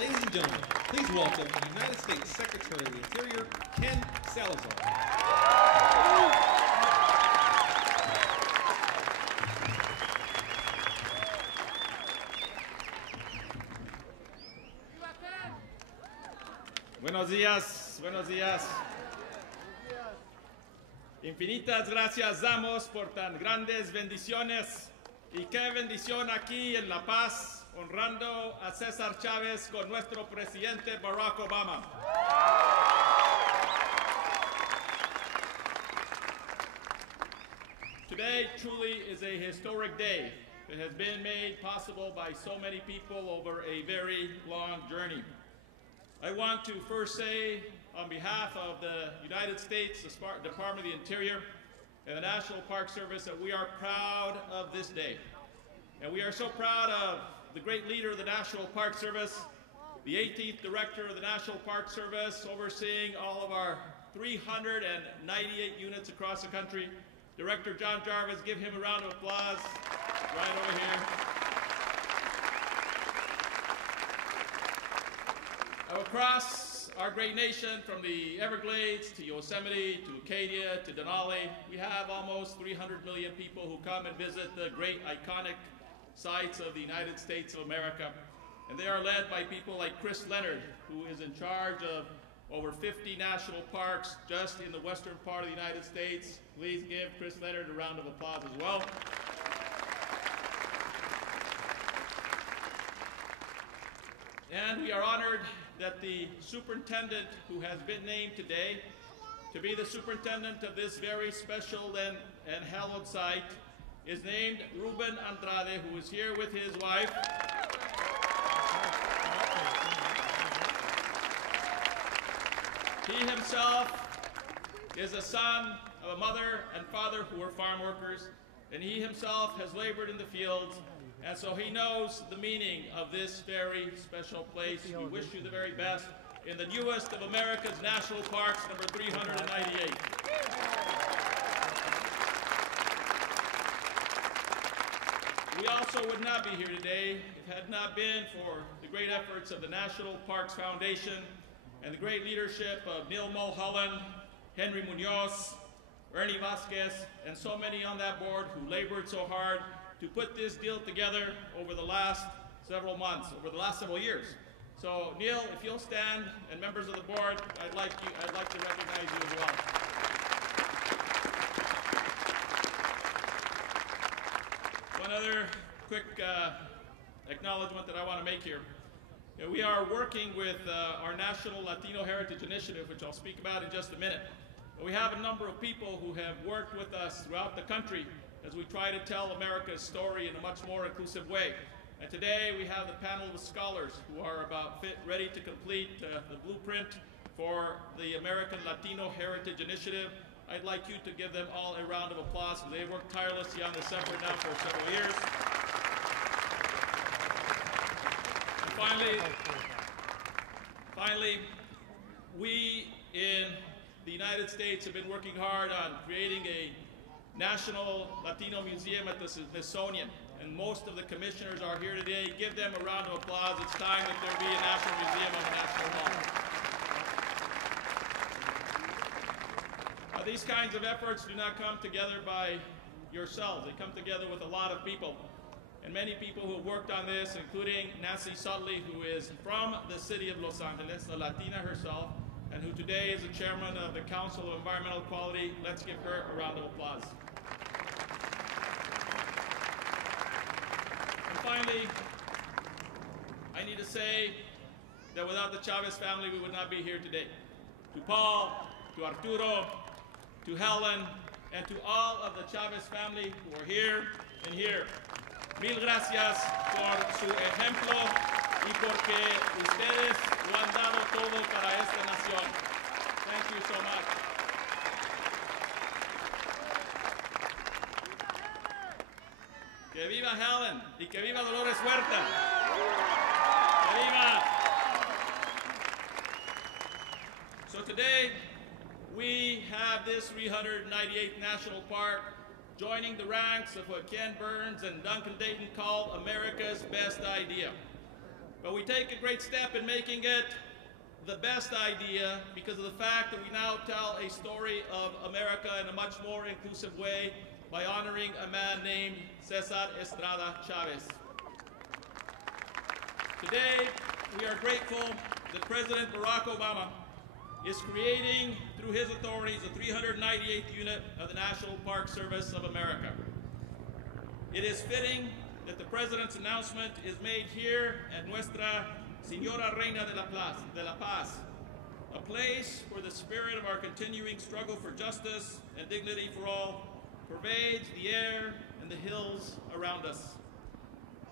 Ladies and gentlemen, please welcome the United States Secretary of the Interior, Ken Salazar. Buenos días, buenos días. Infinitas gracias damos por tan grandes bendiciones y qué bendición aquí en La Paz, honrando a César Chávez con nuestro presidente Barack Obama. Today truly is a historic day that has been made possible by so many people over a very long journey. I want to first say, on behalf of the United States Department of the Interior and the National Park Service, that we are proud of this day. And we are so proud of the great leader of the National Park Service, the 18th Director of the National Park Service, overseeing all of our 398 units across the country, Director John Jarvis. Give him a round of applause right over here. Across our great nation, from the Everglades to Yosemite to Acadia to Denali, we have almost 300 million people who come and visit the great iconic sites of the United States of America. And they are led by people like Chris Leonard, who is in charge of over 50 national parks just in the western part of the United States. Please give Chris Leonard a round of applause as well. And we are honored that the superintendent who has been named today to be the superintendent of this very special and hallowed site is named Ruben Andrade, who is here with his wife. He himself is a son of a mother and father who were farm workers, and he himself has labored in the fields. And so he knows the meaning of this very special place. We wish you the very best in the newest of America's national parks, number 398. We also would not be here today if it had not been for the great efforts of the National Parks Foundation and the great leadership of Neil Mulholland, Henry Munoz, Ernie Vasquez, and so many on that board who labored so hard to put this deal together over the last several months, over the last several years. So Neil, if you'll stand, and members of the board, I'd like to recognize you as well. One other quick acknowledgement that I want to make here. We are working with our National Latino Heritage Initiative, which I'll speak about in just a minute. But we have a number of people who have worked with us throughout the country as we try to tell America's story in a much more inclusive way. And today we have the panel of scholars who are about ready to complete the blueprint for the American Latino Heritage Initiative. I'd like you to give them all a round of applause. They've worked tirelessly on this effort now for several years. And finally, we in the United States have been working hard on creating a National Latino Museum at the Smithsonian, and most of the commissioners are here today. Give them a round of applause. It's time that there be a National Museum on the National Mall. These kinds of efforts do not come together by yourselves. They come together with a lot of people, and many people who have worked on this, including Nancy Sudley, who is from the city of Los Angeles, a Latina herself, and who today is the chairman of the Council of Environmental Quality. Let's give her a round of applause. And finally, I need to say that without the Chavez family, we would not be here today. To Paul, to Arturo, to Helen, and to all of the Chavez family who are here and here. Mil gracias por su ejemplo y porque ustedes lo han dado todo para esta nación. Thank you so much. Que viva Helen y que viva Dolores Huerta. Que viva. So today we have this 398th National Park joining the ranks of what Ken Burns and Duncan Dayton call America's best idea. But we take a great step in making it the best idea because of the fact that we now tell a story of America in a much more inclusive way by honoring a man named Cesar Estrada Chavez. Today, we are grateful that President Barack Obama is creating, through his authorities, the 398th unit of the National Park Service of America. It is fitting that the President's announcement is made here at Nuestra Señora Reina de la Paz, a place where the spirit of our continuing struggle for justice and dignity for all pervades the air and the hills around us.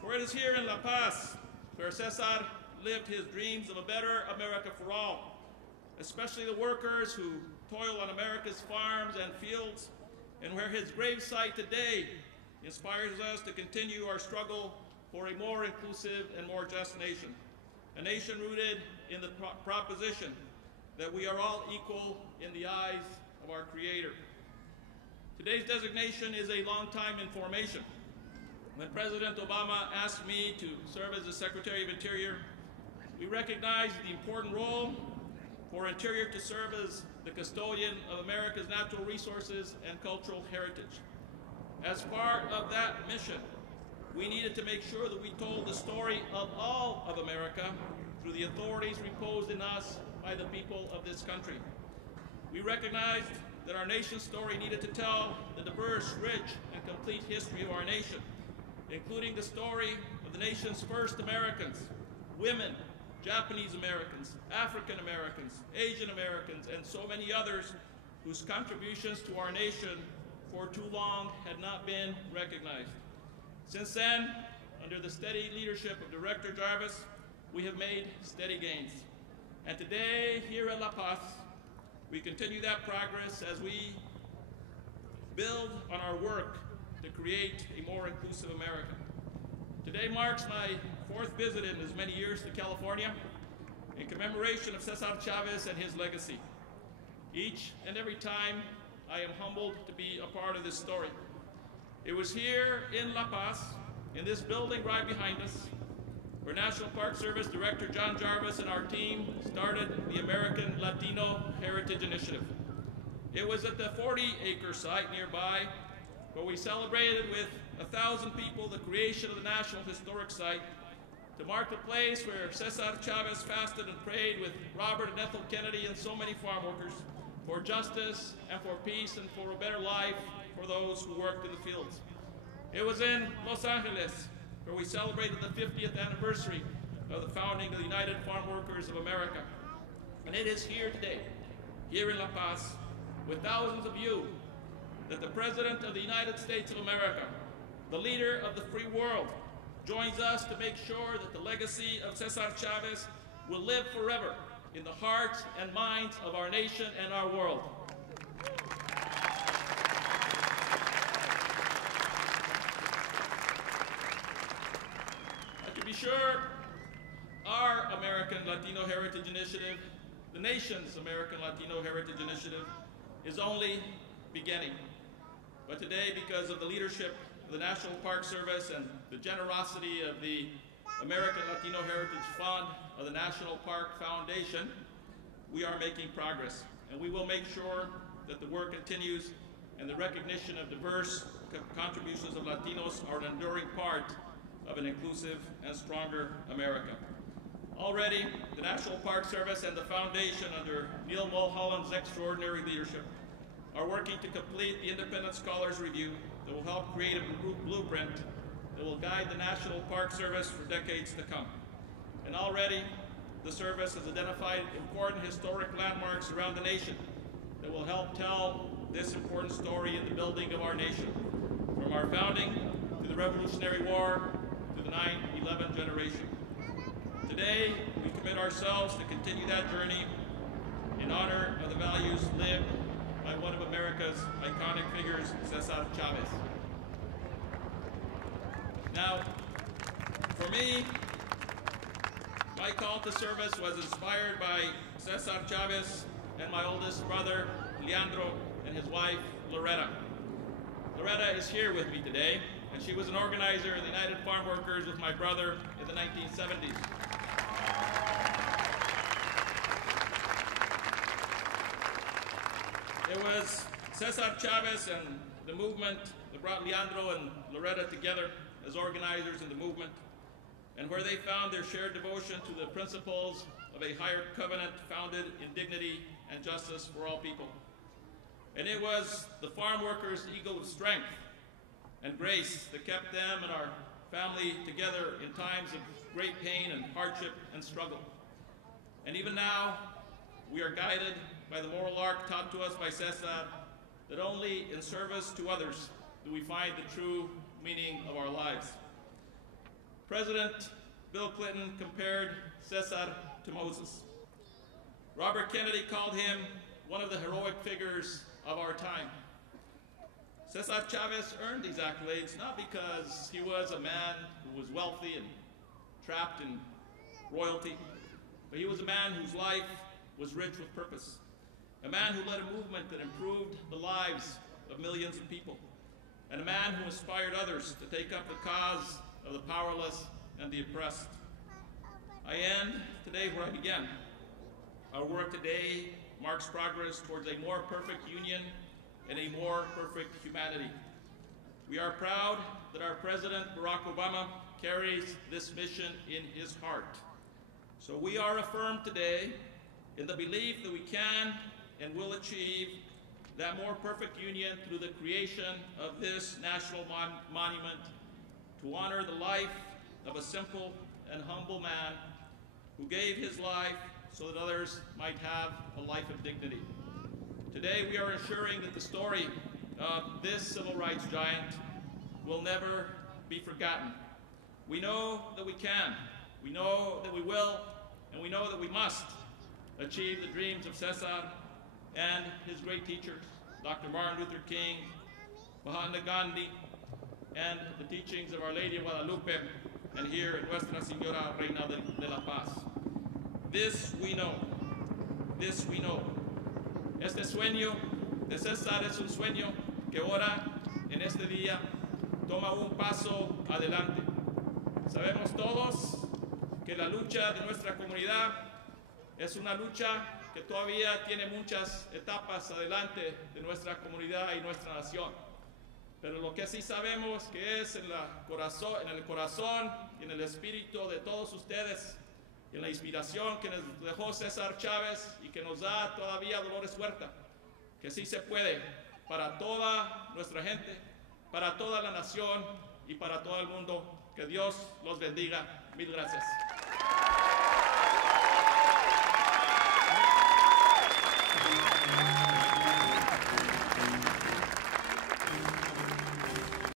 For it is here in La Paz where Cesar lived his dreams of a better America for all, especially the workers who toil on America's farms and fields, and where his gravesite today inspires us to continue our struggle for a more inclusive and more just nation, a nation rooted in the proposition that we are all equal in the eyes of our Creator. Today's designation is a long time in formation. When President Obama asked me to serve as the Secretary of Interior, we recognized the important role for Interior to serve as the custodian of America's natural resources and cultural heritage. As part of that mission, we needed to make sure that we told the story of all of America through the authorities reposed in us by the people of this country. We recognized that our nation's story needed to tell the diverse, rich, and complete history of our nation, including the story of the nation's first Americans, women, Japanese Americans, African Americans, Asian Americans, and so many others whose contributions to our nation for too long had not been recognized. Since then, under the steady leadership of Director Jarvis, we have made steady gains. And today, here at La Paz, we continue that progress as we build on our work to create a more inclusive America. Today marks my fourth visit in as many years to California in commemoration of Cesar Chavez and his legacy. Each and every time, I am humbled to be a part of this story. It was here in La Paz, in this building right behind us, where National Park Service Director John Jarvis and our team started the American Latino Heritage Initiative. It was at the 40-acre site nearby where we celebrated with 1,000 people the creation of the National Historic Site to mark the place where Cesar Chavez fasted and prayed with Robert and Ethel Kennedy and so many farm workers for justice and for peace and for a better life for those who worked in the fields. It was in Los Angeles where we celebrated the 50th anniversary of the founding of the United Farm Workers of America. And it is here today, here in La Paz, with thousands of you, that the President of the United States of America, the leader of the free world, joins us to make sure that the legacy of Cesar Chavez will live forever in the hearts and minds of our nation and our world. And to be sure, our American Latino Heritage Initiative, the nation's American Latino Heritage Initiative, is only beginning. But today, because of the leadership of the National Park Service and the generosity of the American Latino Heritage Fund of the National Park Foundation, we are making progress. And we will make sure that the work continues and the recognition of diverse contributions of Latinos are an enduring part of an inclusive and stronger America. Already, the National Park Service and the Foundation, under Neil Mulholland's extraordinary leadership, are working to complete the Independent Scholars Review that will help create a blueprint that will guide the National Park Service for decades to come. And already, the service has identified important historic landmarks around the nation that will help tell this important story in the building of our nation, from our founding to the Revolutionary War to the 9/11 generation. Today, we commit ourselves to continue that journey in honor of the values lived by one of America's iconic figures, Cesar Chavez. Now, for me, my call to service was inspired by Cesar Chavez and my oldest brother, Leandro, and his wife, Loretta. Loretta is here with me today, and she was an organizer of the United Farm Workers with my brother in the 1970s. It was Cesar Chavez and the movement that brought Leandro and Loretta together as organizers in the movement, and where they found their shared devotion to the principles of a higher covenant founded in dignity and justice for all people. And it was the farm workers' eagle of strength and grace that kept them and our family together in times of great pain and hardship and struggle. And even now, we are guided by the moral arc taught to us by Cesar, that only in service to others do we find the true meaning of our lives. President Bill Clinton compared Cesar to Moses. Robert Kennedy called him one of the heroic figures of our time. Cesar Chavez earned these accolades not because he was a man who was wealthy and trapped in royalty, but he was a man whose life was rich with purpose. A man who led a movement that improved the lives of millions of people, and a man who inspired others to take up the cause of the powerless and the oppressed. I end today where I began. Our work today marks progress towards a more perfect union and a more perfect humanity. We are proud that our President Barack Obama carries this mission in his heart. So we are affirmed today in the belief that we can and will achieve that more perfect union through the creation of this national monument to honor the life of a simple and humble man who gave his life so that others might have a life of dignity. Today we are ensuring that the story of this civil rights giant will never be forgotten. We know that we can, we know that we will, and we know that we must achieve the dreams of Cesar and his great teachers, Dr. Martin Luther King, Mahatma Gandhi, and the teachings of Our Lady of Guadalupe, and here in Nuestra Señora Reina de la Paz. This we know. This we know. Este sueño de Cesar es un sueño que ahora, en este día, toma un paso adelante. Sabemos todos que la lucha de nuestra comunidad es una lucha que todavía tiene muchas etapas adelante de nuestra comunidad y nuestra nación. Pero lo que sí sabemos que es en el corazón y en el espíritu de todos ustedes, y en la inspiración que nos dejó Cesar Chavez y que nos da todavía Dolores Huerta, que sí se puede para toda nuestra gente, para toda la nación y para todo el mundo. Que Dios los bendiga. Mil gracias.